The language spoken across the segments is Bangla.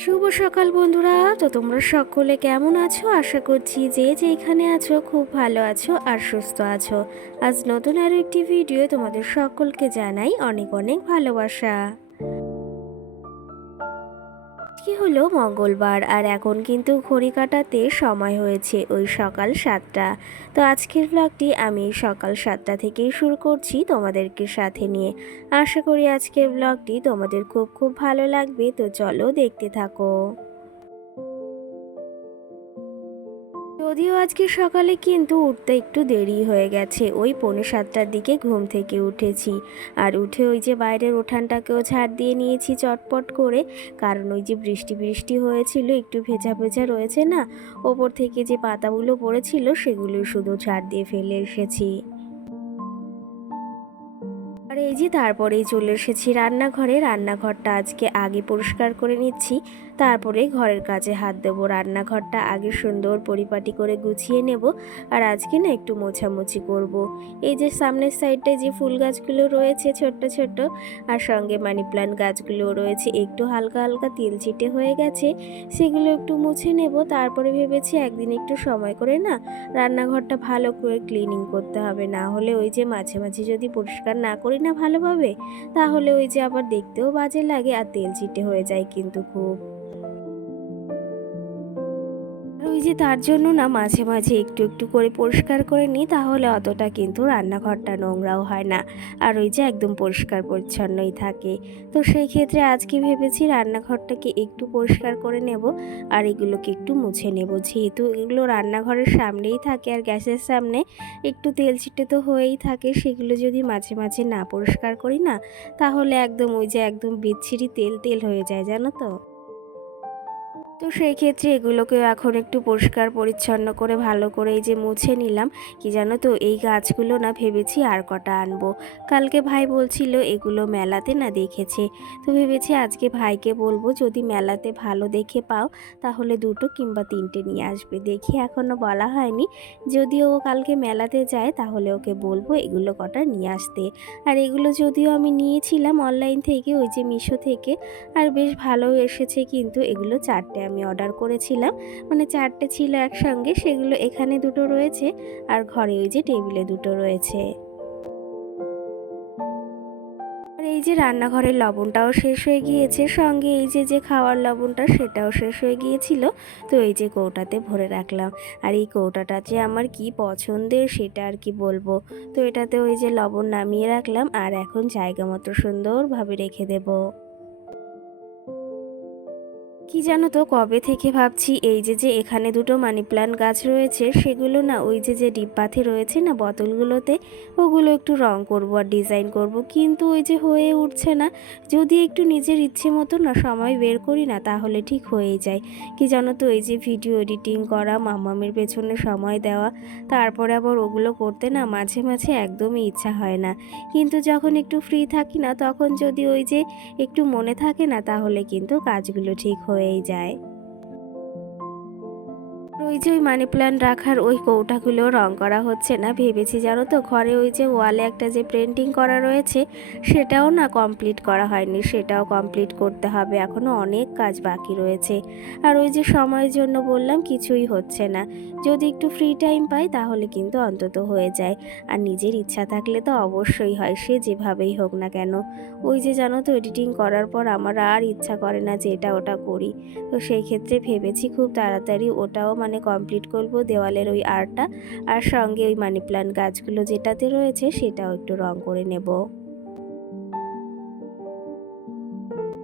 শুভ সকাল বন্ধুরা। তো তোমরা সকলে কেমন আছো? আশা করছি যে যেখানে আছো খুব ভালো আছো আর সুস্থ আছো। আজ নতুন আরও একটি ভিডিও তোমাদের সকলকে জানাই অনেক অনেক ভালোবাসা। কি হলো মঙ্গলবার আর এখন কিন্তু ঘড়ি কাটাতে সময় হয়েছে ওই সকাল 7টা। তো আজকের ব্লগটি আমি সকাল 7টা থেকেই শুরু করছি তোমাদেরকে সাথে নিয়ে। আশা করি আজকের ব্লগটি তোমাদের খুব খুব ভালো লাগবে, তো চলো দেখতে থাকো। যদিও আজকে সকালে কিন্তু উঠতে একটু দেরি হয়ে গেছে, ওই 6:45টার দিকে ঘুম থেকে উঠেছি। আর উঠে ওই যে বাইরের উঠানটাকেও ঝাড় দিয়ে নিয়েছি চটপট করে, কারণ ওই যে বৃষ্টি বৃষ্টি হয়েছিল, একটু ভেজা ভেজা রয়েছে না, ওপর থেকে যে পাতাগুলো পড়েছিল সেগুলো শুধু ঝাড় দিয়ে ফেলে এসেছি। আর এই যে তারপরেই চলে এসেছি রান্নাঘরে। রান্নাঘরটা আজকে আগে পরিষ্কার করে নিচ্ছি, তারপরে ঘরের কাজে হাত দেবো। রান্নাঘরটা আগে সুন্দর পরিপাটি করে গুছিয়ে নেব। আর আজকে না একটু মোছামুছি করব। এই যে সামনের সাইডটায় যে ফুল গাছগুলো রয়েছে ছোট্ট ছোট্ট, আর সঙ্গে মানি প্ল্যান্ট গাছগুলো রয়েছে, একটু হালকা হালকা তেল চিটে হয়ে গেছে, সেগুলো একটু মুছে নেব। তারপরে ভেবেছি একদিন একটু সময় করে না রান্নাঘরটা ভালো করে ক্লিনিং করতে হবে, না হলে ওই যে মাঝে মাঝে যদি পরিষ্কার না করি না ভালোভাবে, তাহলে ওই যে আবার দেখতেও বাজে লাগে আর তেল চিটে হয়ে যায় কিন্তু খুব। আর ওই যে তার জন্য না মাঝে মাঝে একটু একটু করে পরিষ্কার করে নিই, তাহলে অতটা কিন্তু রান্নাঘরটা নোংরাও হয় না, আর ওই যে একদম পরিষ্কার পরিচ্ছন্নই থাকে। তো সেই ক্ষেত্রে আজকে ভেবেছি রান্নাঘরটাকে একটু পরিষ্কার করে নেব, আর এগুলোকে একটু মুছে নেব, যেহেতু এগুলো রান্নাঘরের সামনেই থাকে আর গ্যাসের সামনে একটু তেল ছিটে তো হয়েই থাকে, সেগুলো যদি মাঝে মাঝে না পরিষ্কার করি না, তাহলে একদম ওই যে একদম বিচ্ছিরি তেল তেল হয়ে যায়, জানো তো। তো সেই ক্ষেত্রে এগুলোকেও এখন একটু পরিষ্কার পরিচ্ছন্ন করে ভালো করে এই যে মুছে নিলাম। কি জানো তো, এই গাছগুলো না ভেবেছি আর কটা আনবো। কালকে ভাই বলছিল এগুলো মেলাতে না দেখেছে, তো ভেবেছি আজকে ভাইকে বলবো যদি মেলাতে ভালো দেখে পাও তাহলে 2টো কিংবা 3টে নিয়ে আসবে। দেখি এখনও বলা হয়নি, যদিও ও কালকে মেলাতে যায় তাহলে ওকে বলবো এগুলো কটা নিয়ে আসতে। আর এগুলো যদিও আমি নিয়েছিলাম অনলাইন থেকে, ওই যে মিশো থেকে, আর বেশ ভালো এসেছে কিন্তু। এগুলো 4টে আমি অর্ডার করেছিলাম, মানে 4টে ছিল একসঙ্গে, সেগুলো এখানে 2টো রয়েছে আর ঘরে ওই যে টেবিলে 2টো রয়েছে। আর এই যে রান্নাঘরের লবণটাও শেষ হয়ে গিয়েছে, সঙ্গে এই যে যে খাওয়ার লবণটা সেটাও শেষ হয়ে গিয়েছিল, তো এই যে কৌটাতে ভরে রাখলাম। আর এই কৌটাটা যে আমার কি পছন্দের সেটা আর কি বলবো। তো এটাতে ওই যে লবণ নামিয়ে রাখলাম, আর এখন জায়গা মতো সুন্দরভাবে রেখে দেবো। কি জানো তো, কবে থেকে ভাবছি এই যে যে এখানে 2টো মানি প্ল্যান্ট গাছ রয়েছে, সেগুলো না ওই যে যে ডিব্বাতে রয়েছে না বোতলগুলোতে, ওগুলো একটু রং করব আর ডিজাইন করব, কিন্তু ওই যে হয়ে উঠছে না। যদি একটু নিজের ইচ্ছে মতো না সময় বের করি না, তাহলে ঠিক হয়েই যায়। কি জানো তো, এই যে ভিডিও এডিটিং করা, মামামের পেছনে সময় দেওয়া, তারপরে আবার ওগুলো করতে না মাঝে মাঝে একদমই ইচ্ছা হয় না। কিন্তু যখন একটু ফ্রি থাকি না, তখন যদি ওই যে একটু মনে থাকে না, তাহলে কিন্তু কাজগুলো ঠিক হয়েই যায়। ওই যে ওই মানি প্ল্যান্ট রাখার ওই কৌটাগুলো রং করা হচ্ছে না, ভেবেছি জানো তো ঘরে ওই যে ওয়ালে একটা যে পেন্টিং করা রয়েছে সেটাও না কমপ্লিট করা হয়নি, সেটাও কমপ্লিট করতে হবে, এখনও অনেক কাজ বাকি রয়েছে। আর ওই যে সময়ের জন্য বললাম কিছুই হচ্ছে না, যদি একটু ফ্রি টাইম পাই তাহলে কিন্তু অন্তত হয়ে যায়। আর নিজের ইচ্ছা থাকলে তো অবশ্যই হয়, সে যেভাবেই হোক না কেন। ওই যে জানো তো এডিটিং করার পর আমার আর ইচ্ছা করে না যে এটা ওটা করি। তো সেই ক্ষেত্রে ভেবেছি খুব তাড়াতাড়ি ওটাও মানে কমপ্লিট করব, দেওয়ালের ওই আর্টটা, আর সঙ্গে ওই মানি প্ল্যান্ট গাছগুলো যেটাতে রয়েছে সেটাও একটু রং করে নেব।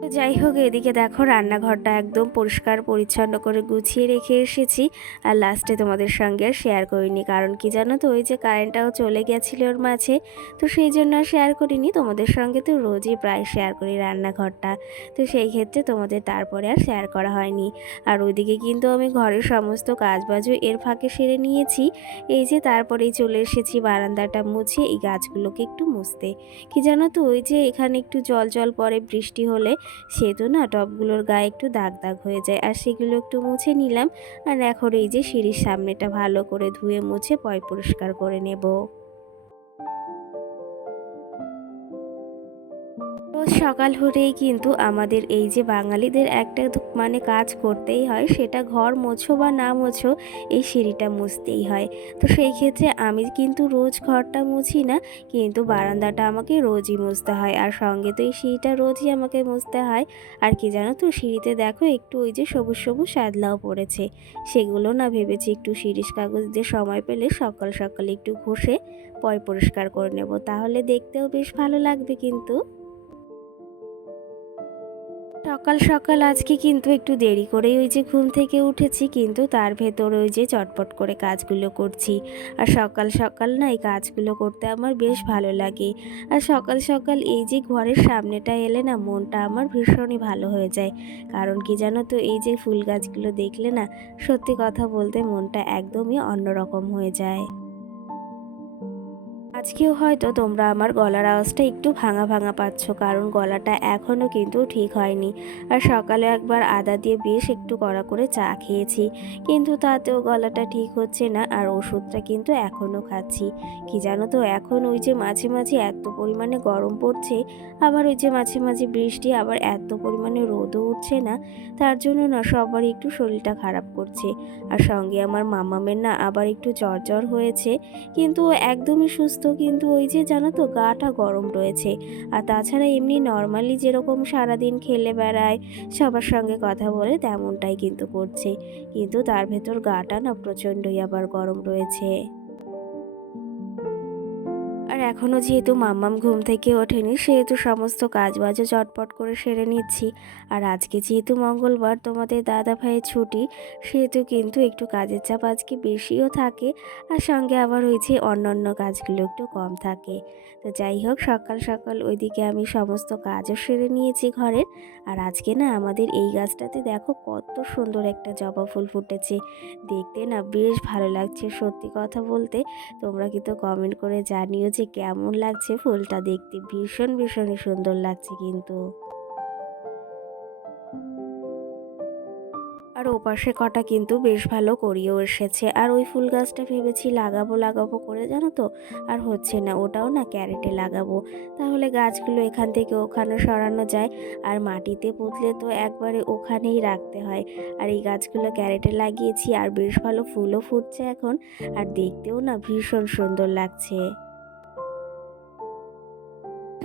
তো যাই হোক, এদিকে দেখো রান্নাঘরটা একদম পরিষ্কার পরিচ্ছন্ন করে গুছিয়ে রেখে এসেছি। আর লাস্টে তোমাদের সঙ্গে আর শেয়ার করিনি, কারণ কি জানো তো, ওই যে কারেন্টটাও চলে গেছিল ওর মাঝে, তো সেই জন্য আর শেয়ার করিনি। তোমাদের সঙ্গে তো রোজই প্রায় শেয়ার করি রান্নাঘরটা, তো সেই ক্ষেত্রে তোমাদের তারপরে আর শেয়ার করা হয়নি। আর ওইদিকে কিন্তু আমি ঘরের সমস্ত কাজবাজও এর ফাঁকে সেরে নিয়েছি। এই যে তারপরেই চলে এসেছি বারান্দাটা মুছে এই গাছগুলোকে একটু মুছতে। কি জানো তো, ওই যে এখানে একটু জল জল পড়ে বৃষ্টি হলে, সেহেতু না টবগুলোর গায়ে একটু দাগ দাগ হয়ে যায়, আর সেগুলো একটু মুছে নিলাম। আর এখন এই যে সিঁড়ির সামনেটা ভালো করে ধুয়ে মুছে পরিষ্কার করে নেব। তো রোজ সকাল হলেই কিন্তু আমাদের এই যে বাঙালিদের একটা মানে কাজ করতেই হয়, সেটা ঘর মোছো বা না মোছো এই সিঁড়িটা মুছতেই হয়। তো সেই ক্ষেত্রে আমি কিন্তু রোজ ঘরটা মুছি না, কিন্তু বারান্দাটা আমাকে রোজই মুছতে হয়। আর সঙ্গে তো এই সিঁড়িটা রোজই আমাকে মুছতে হয়। আর কি জানো তো, সিঁড়িতে দেখো একটু ওই যে সবুজ সবুজ শ্যাদলাও পড়েছে, সেগুলো না ভেবেছি একটু শিরিষ কাগজ দিয়ে সময় পেলে সকাল সকাল একটু ঘষে পরিষ্কার করে নেব, তাহলে দেখতেও বেশ ভালো লাগবে কিন্তু। সকাল সকাল আজকে কিন্তু একটু দেরি করেই ওই যে ঘুম থেকে উঠেছি, কিন্তু তার ভেতর ওই যে চটপট করে কাজগুলো করছি। আর সকাল সকাল না এই কাজগুলো করতে আমার বেশ ভালো লাগে। আর সকাল সকাল এই যে ঘরের সামনেটা এলে না মনটা আমার ভীষণই ভালো হয়ে যায়। কারণ কি জানো তো, এই যে ফুল গাছগুলো দেখলে না সত্যি কথা বলতে মনটা একদমই অন্যরকম হয়ে যায়। আজকেও হয়তো তোমরা আমার গলার আওয়াজটা একটু ভাঙা ভাঙা পাচ্ছ, কারণ গলাটা এখনও কিন্তু ঠিক হয়নি। আর সকালে একবার আদা দিয়ে বেশ একটু কড়া করে চা খেয়েছি, কিন্তু তাতেও গলাটা ঠিক হচ্ছে না। আর ওষুধটা কিন্তু এখনও খাচ্ছি। কি জানো তো, এখন ওই যে মাঝে মাঝে এত পরিমাণে গরম পড়ছে, আবার ওই যে মাঝে মাঝে বৃষ্টি, আবার এত পরিমাণে রোদও উঠছে না, তার জন্য না সবারই একটু শরীরটা খারাপ করছে। আর সঙ্গে আমার মামামের না আবার একটু জ্বর জ্বর হয়েছে, কিন্তু ও একদমই সুস্থ, কিন্তু ওই যে জানো তো গাটা গরম রয়েছে। আর তাছাড়া এমনি নর্মালি যেরকম সারাদিন খেলে বেড়ায়, সবার সঙ্গে কথা বলে, তেমনটাই কিন্তু করছে, কিন্তু তার ভেতর গাটা না প্রচণ্ডই আবার গরম রয়েছে। আর এখনও যেহেতু মাম্মাম ঘুম থেকে ওঠেনি, সেহেতু সমস্ত কাজবাজও চটপট করে সেরে নিচ্ছি। আর আজকে যেহেতু মঙ্গলবার, তোমাদের দাদা ভাইয়ের ছুটি, সেহেতু কিন্তু একটু কাজের চাপ আজকে বেশিও থাকে। আর সঙ্গে আবার ওই যে অন্যান্য কাজগুলো একটু কম থাকে। তো যাই হোক, সকাল সকাল ওইদিকে আমি সমস্ত কাজও সেরে নিয়েছি ঘরের। আর আজকে না আমাদের এই গাছটাতে দেখো কত সুন্দর একটা জবা ফুল ফুটেছে, দেখতে না বেশ ভালো লাগছে সত্যি কথা বলতে। তোমরা কিন্তু কমেন্ট করে জানিও যে কেমন লাগছে ফুলটা দেখতে, ভীষণ ভীষণই সুন্দর লাগছে কিন্তু। আর ওপাশে কটা কিন্তু বেশ ভালো করিয়েও এসেছে। আর ওই ফুল গাছটা ভেবেছি লাগাবো লাগাবো করে, জানো তো, আর হচ্ছে না। ওটাও না ক্যারেটে লাগাবো, তাহলে গাছগুলো এখান থেকে ওখানে সরানো যায়। আর মাটিতে পুঁতলে তো একবারে ওখানেই রাখতে হয়। আর এই গাছগুলো ক্যারেটে লাগিয়েছি, আর বেশ ভালো ফুলও ফুটছে এখন, আর দেখতেও না ভীষণ সুন্দর লাগছে।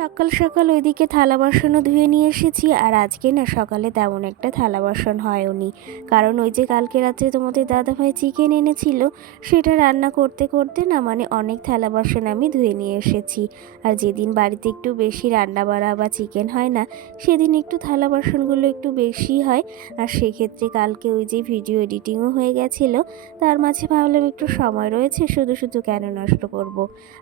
সকাল সকাল ওইদিকে থালা বাসনও ধুয়ে নিয়ে এসেছি। আর আজকে না সকালে তেমন একটা থালা বাসন হয়ওনি, কারণ ওই যে কালকে রাত্রে তোমাদের দাদাভাই চিকেন এনেছিল, সেটা রান্না করতে করতে না মানে অনেক থালা বাসন আমি ধুয়ে নিয়ে এসেছি। আর যেদিন বাড়িতে একটু বেশি রান্না বাড়া বা চিকেন হয় না, সেদিন একটু থালা বাসনগুলো একটু বেশি হয়। আর সেক্ষেত্রে কালকে ওই যে ভিডিও এডিটিংও হয়ে গেছিলো, তার মাঝে ভাবলাম একটু সময় রয়েছে, শুধু শুধু কেন নষ্ট করব।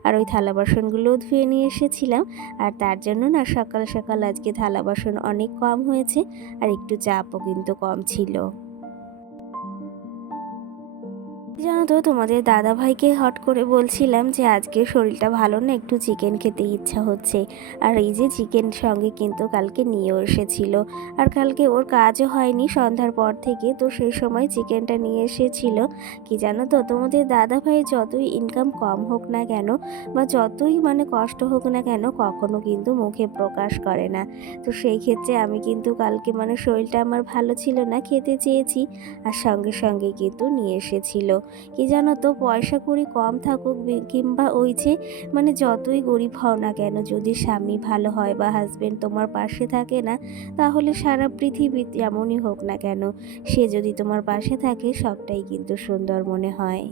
আর ওই থালা বাসনগুলোও ধুয়ে নিয়ে এসেছিলাম। আর তার জন্য না সকাল সকাল আজকে থালা বাসন অনেক কম হয়েছে, আর একটু চাপও কিন্তু কম ছিল। জানো তো, তোমাদের দাদাভাইকে হট করে বলছিলাম যে আজকে শরীরটা ভালো না, একটু চিকেন খেতে ইচ্ছা হচ্ছে। আর এই যে চিকেন সঙ্গে কিন্তু কালকে নিয়েও এসেছিল। আর কালকে ওর কাজও হয়নি সন্ধ্যার পর থেকে, তো সেই সময় চিকেনটা নিয়ে এসেছিল। কি জানো তো, তোমাদের দাদাভাই যতই ইনকাম কম হোক না কেন, বা যতই মানে কষ্ট হোক না কেন, কখনো কিন্তু মুখে প্রকাশ করে না। তো সেই ক্ষেত্রে আমি কিন্তু কালকে মানে শরীরটা আমার ভালো ছিল না, খেতে চেয়েছি, আর সঙ্গে সঙ্গে কিন্তু নিয়ে এসেছিল। কি জানো তো, পয়সা কড়ি কম থাকুক কিংবা ওই যে মানে যতই গরিব হও না কেন, যদি স্বামী ভালো হয় বা হাজবেন্ড তোমার পাশে থাকে না, তাহলে সারা পৃথিবী যেমনই হোক না কেন, সে যদি তোমার পাশে থাকে, সবটাই কিন্তু সুন্দর মনে হয়।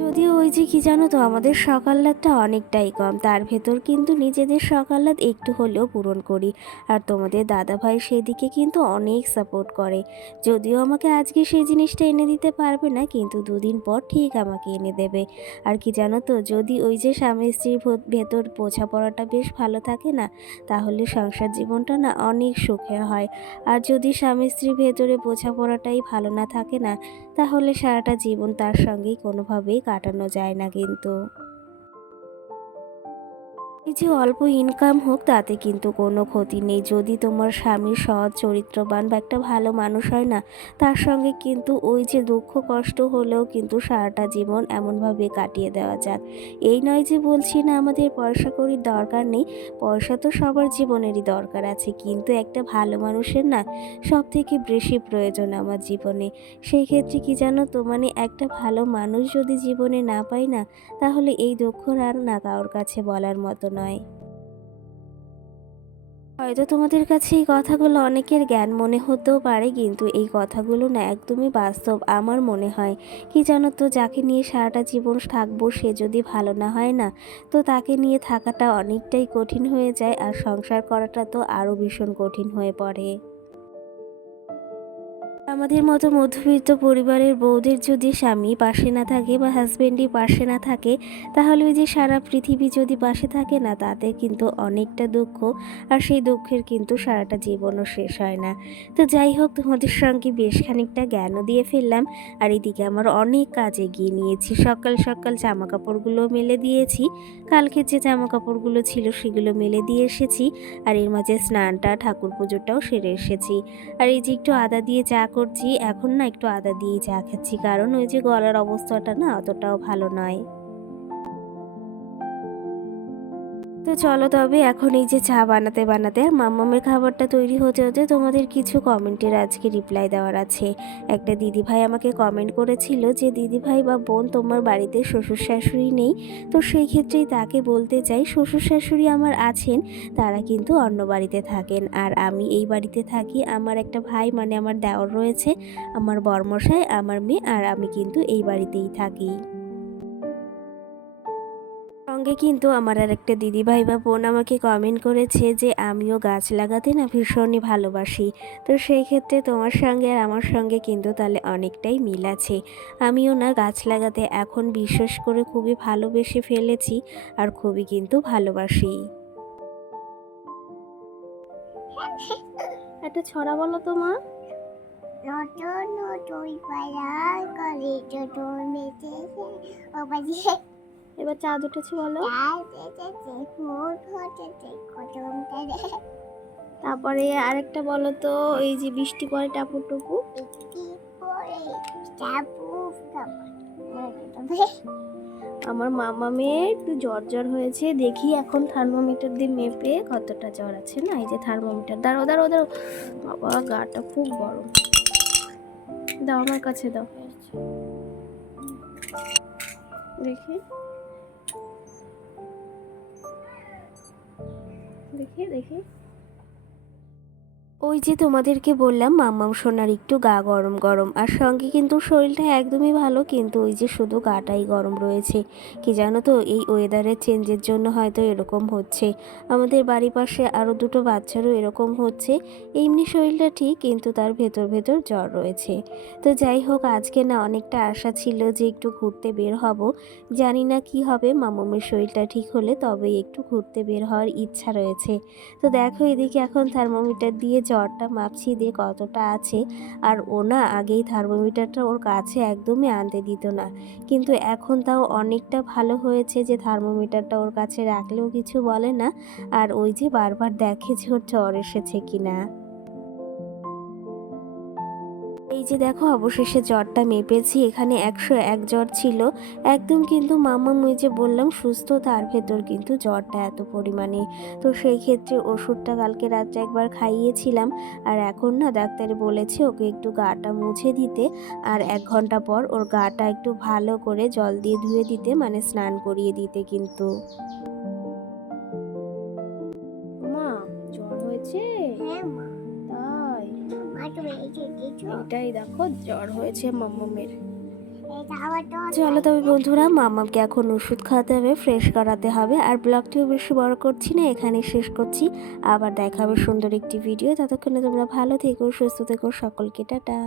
যদিও ওই যে কি জানো তো, আমাদের সকালটা অনেকটাই কম, তার ভেতর কিন্তু নিজেদের সকালাত একটু হলেও পূরণ করি। আর তোমাদের দাদাভাই সেদিকে কিন্তু অনেক সাপোর্ট করে। যদিও আমাকে আজকে সেই জিনিসটা এনে দিতে পারবে না, কিন্তু দুদিন পর ঠিক আমাকে এনে দেবে। আর কি জানো তো, যদি ওই যে স্বামী স্ত্রীর ভেতর বোঝাপড়াটা বেশ ভালো থাকে না, তাহলে সংসার জীবনটা না অনেক সুখের হয়। আর যদি স্বামী স্ত্রীর ভেতরে বোঝাপড়াটাই ভালো না থাকে না, তাহলে সারাটা জীবন তার সঙ্গেই কোনোভাবেই কাটানো যায় না কিন্তু। এই যে অল্প ইনকাম হোক তাতে কিন্তু কোনো ক্ষতি নেই, যদি তোমার স্বামী সৎ চরিত্রবান বা একটা ভালো মানুষ হয় না, তার সঙ্গে কিন্তু ওই যে দুঃখ কষ্ট হলেও কিন্তু সারাটা জীবন এমনভাবে কাটিয়ে দেওয়া যাক। এই নয় যে বলছি না আমাদের পয়সা কড়ির দরকার নেই, পয়সা তো সবার জীবনেরই দরকার আছে, কিন্তু একটা ভালো মানুষের না সব থেকে বেশি প্রয়োজন আমার জীবনে। সেই ক্ষেত্রে কি জানো তো, মানে একটা ভালো মানুষ যদি জীবনে না পাই না, তাহলে এই দুঃখ আর না কারোর কাছে বলার মতো নয়। হয়তো তোমাদের কাছে এই কথাগুলো অনেকের জ্ঞান মনে হতেও পারে, কিন্তু এই কথাগুলো না একদমই বাস্তব আমার মনে হয়। কি জানো তো, যাকে নিয়ে সারাটা জীবন থাকবো সে যদি ভালো না হয় না, তো তাকে নিয়ে থাকাটা অনেকটাই কঠিন হয়ে যায়, আর সংসার করাটা তো আরও ভীষণ কঠিন হয়ে পড়ে। আমাদের মতো মধ্যবিত্ত পরিবারের বউদের যদি স্বামী পাশে না থাকে বা হাজবেন্ডই পাশে না থাকে, তাহলে ওই যে সারা পৃথিবী যদি পাশে থাকে না, তাতে কিন্তু অনেকটা দুঃখ, আর সেই দুঃখের কিন্তু সারাটা জীবনও শেষ হয় না। তো যাই হোক, তোমাদের সঙ্গে বেশ খানিকটা জ্ঞানও দিয়ে ফেললাম, আর এদিকে আমার অনেক কাজ এগিয়ে নিয়েছি। সকাল সকাল জামা কাপড়গুলো মেলে দিয়েছি, কালকে যে জামা কাপড়গুলো ছিল সেগুলো মেলে দিয়ে এসেছি, আর এর মাঝে স্নানটা ঠাকুর পুজোটাও সেরে এসেছি। আর এই যে একটু আদা দিয়ে চা করছি, এখন না একটু আদা দিয়েই চা খাচ্ছি, কারণ ওই যে গলার অবস্থাটা না অতটাও ভালো নয়। তো চলো তবে এখন এই যে চা বানাতে বানাতে আর মাম্মামের খাবারটা তৈরি হতে হতে তোমাদের কিছু কমেন্টের আজকে রিপ্লাই দেওয়ার আছে। একটা দিদিভাই আমাকে কমেন্ট করেছিল যে দিদিভাই বা বোন, তোমার বাড়িতে শ্বশুর শাশুড়ি নেই, তো সেই ক্ষেত্রেই তাকে বলতে চাই শ্বশুর শাশুড়ি আমার আছেন, তারা কিন্তু অন্য বাড়িতে থাকেন, আর আমি এই বাড়িতে থাকি। আমার একটা ভাই মানে আমার দেওর রয়েছে, আমার বরমশাই, আমার মেয়ে, আর আমি কিন্তু এই বাড়িতেই থাকি। সঙ্গে কিন্তু আমার আর একটা দিদিভাই বা বোন আমাকে কমেন্ট করেছে যে আমিও গাছ লাগাতে না ভীষণই ভালোবাসি। তো সেই ক্ষেত্রে তোমার সঙ্গে আর আমার সঙ্গে কিন্তু তাহলে অনেকটাই মিল আছে। আমিও না গাছ লাগাতে এখন বিশ্বাস করে খুবই ভালোবেসে ফেলেছি, আর খুবই কিন্তু ভালোবাসি। একটা ছড়া বলো তো মা। নতুন নতুন পাড়ার কলে নতুন বেঁচেছে ও বাজি। এবার চাঁদ উঠেছে বলো। তারপরে আরেকটা বলো তো, এই যে বৃষ্টি পড়ে টাপুর টুপু। আমার মামা মেয়ে একটু জ্বর জ্বর হয়েছে, দেখি এখন থার্মোমিটার দিয়ে মেপে কতটা জ্বর আছে। না এই যে থার্মোমিটার, দাঁড়ো দাঁড়ো দাঁড়ো, বাবা গাটা খুব গরম। দাও আমার কাছে দাও, দেখি দেখি দেখি। ওই যে তোমাদেরকে বললাম মাম্মাম সোনার একটু গা গরম গরম, আর সঙ্গে কিন্তু শরীরটা একদমই ভালো, কিন্তু ওই যে শুধু গাটাই গরম রয়েছে। কি জানো তো, এই ওয়েদারের চেঞ্জের জন্য হয়তো এরকম হচ্ছে। আমাদের বাড়ির পাশে আরও দুটো বাচ্চারও এরকম হচ্ছে। এমনি শরীরটা ঠিক, কিন্তু তার ভেতর ভেতর জ্বর রয়েছে। তো যাই হোক, আজকে না অনেকটা আশা ছিল যে একটু ঘুরতে বের হব। জানি না কি হবে, মাম্মামের শরীরটা ঠিক হলে তবেই একটু ঘুরতে বের হওয়ার ইচ্ছা রয়েছে। তো দেখো এদিকে এখন থার্মোমিটার দিয়ে জ্বরটা মাপছি দিয়ে কতটা আছে। আর ও না আগেই থার্মোমিটারটা ওর কাছে একদমই আনতে দিত না, কিন্তু এখন তাও অনেকটা ভালো হয়েছে যে থার্মোমিটারটা ওর কাছে রাখলেও কিছু বলে না, আর ওই যে বারবার দেখে যে ওর জ্বর এসেছে কিনা। এই যে দেখো অবশেষে জ্বরটা মেপেছি, এখানে 101 জ্বর ছিল একদম, কিন্তু মাম্মাম ওই যে বললাম সুস্থ, তার ভেতর কিন্তু জ্বরটা এত পরিমাণে। তো সেই ক্ষেত্রে ওষুধটা কালকে রাত্রে একবার খাইয়েছিলাম, আর এখন না ডাক্তারে বলেছে ওকে একটু গাটা মুছে দিতে, আর 1 ঘন্টা পর ওর গাটা একটু ভালো করে জল দিয়ে ধুয়ে দিতে, মানে স্নান করিয়ে দিতে কিন্তু। মা জ্বর হয়েছে? হ্যাঁ মা। তাই? এটাই দেখো জ্বর হয়েছে মাম্মামের। চলো তবে বন্ধুরা, মাম্মামকে এখন ওষুধ খাওয়াতে হবে, ফ্রেশ করাতে হবে, আর ব্লগটিও বেশি বড় করছি না, এখানে শেষ করছি। আবার দেখা হবে সুন্দর একটি ভিডিও, ততক্ষণে তোমরা ভালো থেকো, সুস্থ থেকো, সকলকে টাটা।